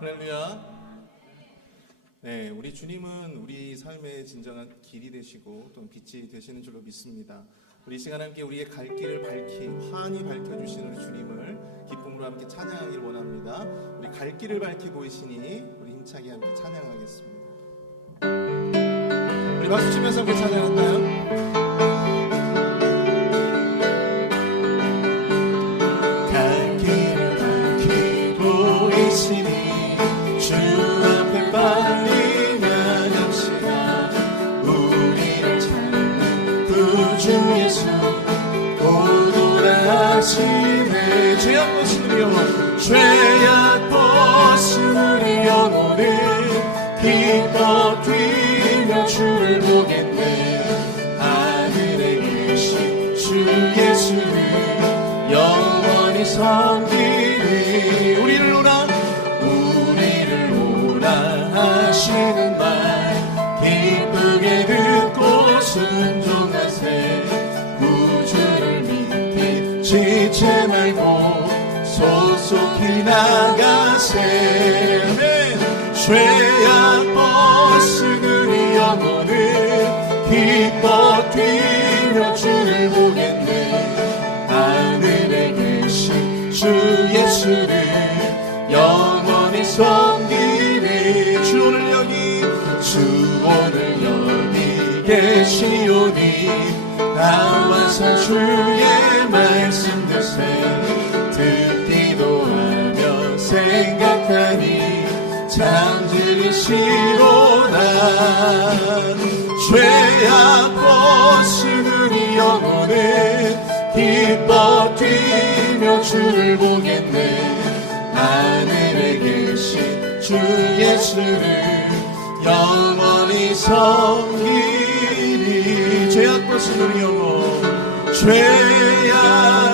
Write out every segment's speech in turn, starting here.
할렐루야. 네, 우리 주님은 우리 삶의 진정한 길이 되시고 또 빛이 되시는 줄로 믿습니다. 우리 이 시간 함께 우리의 갈 길을 밝히 환히 밝혀 주시는 우리 주님을 기쁨으로 함께 찬양하길 원합니다. 우리 갈 길을 밝히 보이시니 우리 힘차게 함께 찬양하겠습니다. 우리 박수 치면서 함께 찬양할까요? 오돌아시네 죄악 우리 영혼 죄악 우리 영혼을 기뻐 뛰며 주를 보겠네. 하늘에 계신 주 예수를 영원히 섬 나가세 벗은 우리 영혼을 기뻐 뛰며 주를 보겠네. 하늘에 계신 주 예수를 영원히 섬기리 주 오늘 여기 주 오늘 여기 계시오니 나와서 주 참 들으시로다 죄악 우리 영혼을 기뻐 뛰며 주를 보겠네. 하늘에 계신 주 예수를 영원히 섬기리. 죄악 우리 영혼. 죄악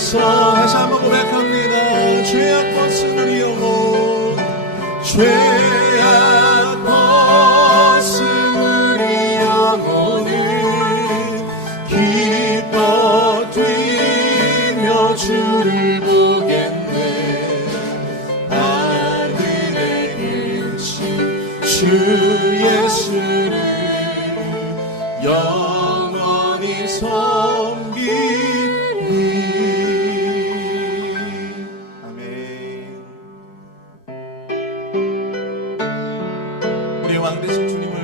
영원히 서 다시 한번 고백합니다. 죄악 벗은 우리 영혼 죄악 벗은 우리 영혼을 기뻐 뛰며 주를 보겠네. 하늘에 계신 주 예수 among this 21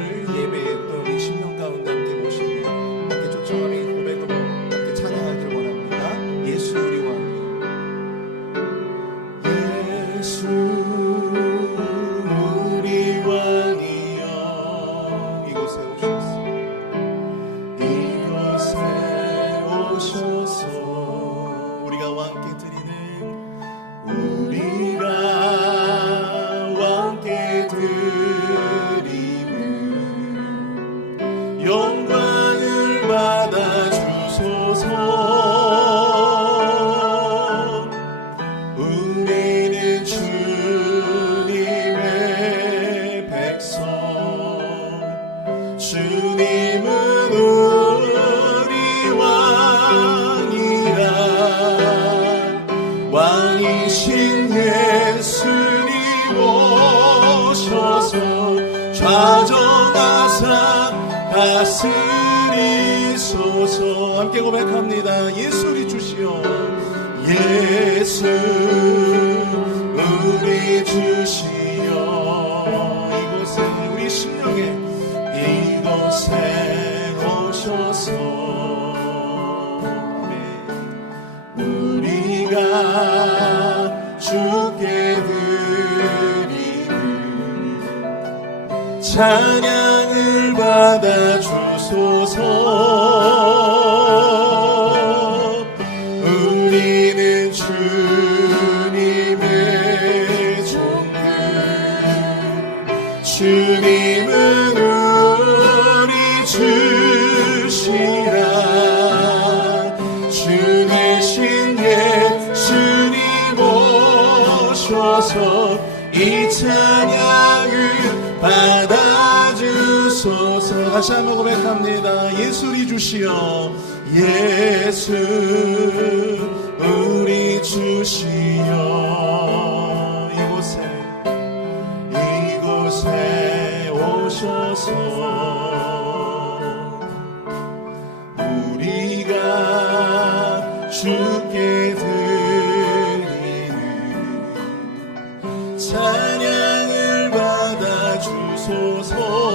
주님은 우리 왕이라. 왕이신 예수님 오셔서 좌정하사 다스리소서. 함께 고백합니다. 예수 우리 주시오. 예수 우리 주시오 주께 드리는 찬양을 받아 주소서 주소서. 이 찬양을 받아주소서. 다시 한번 고백합니다. 예수리 주시여 예수 우리 주시여 이곳에 이곳에 오셔서 찬양을 받아 주소서.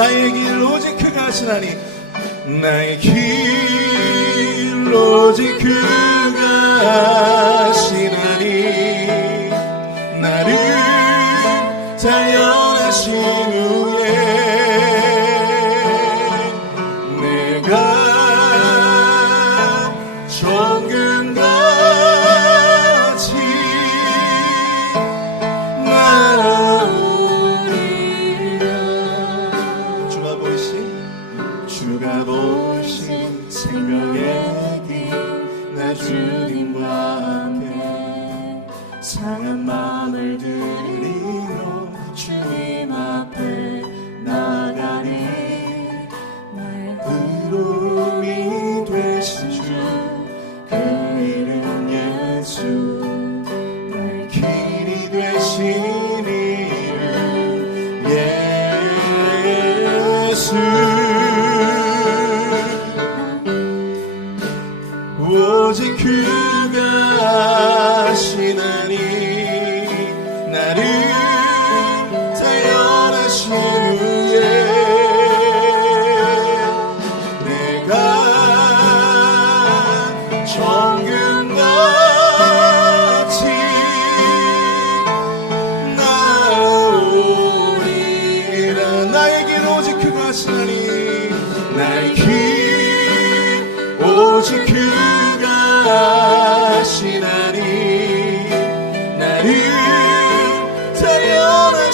나의 길 오직 그가 하시나니 나의 길 오직 그가 하시나니 나를 자연하시니 to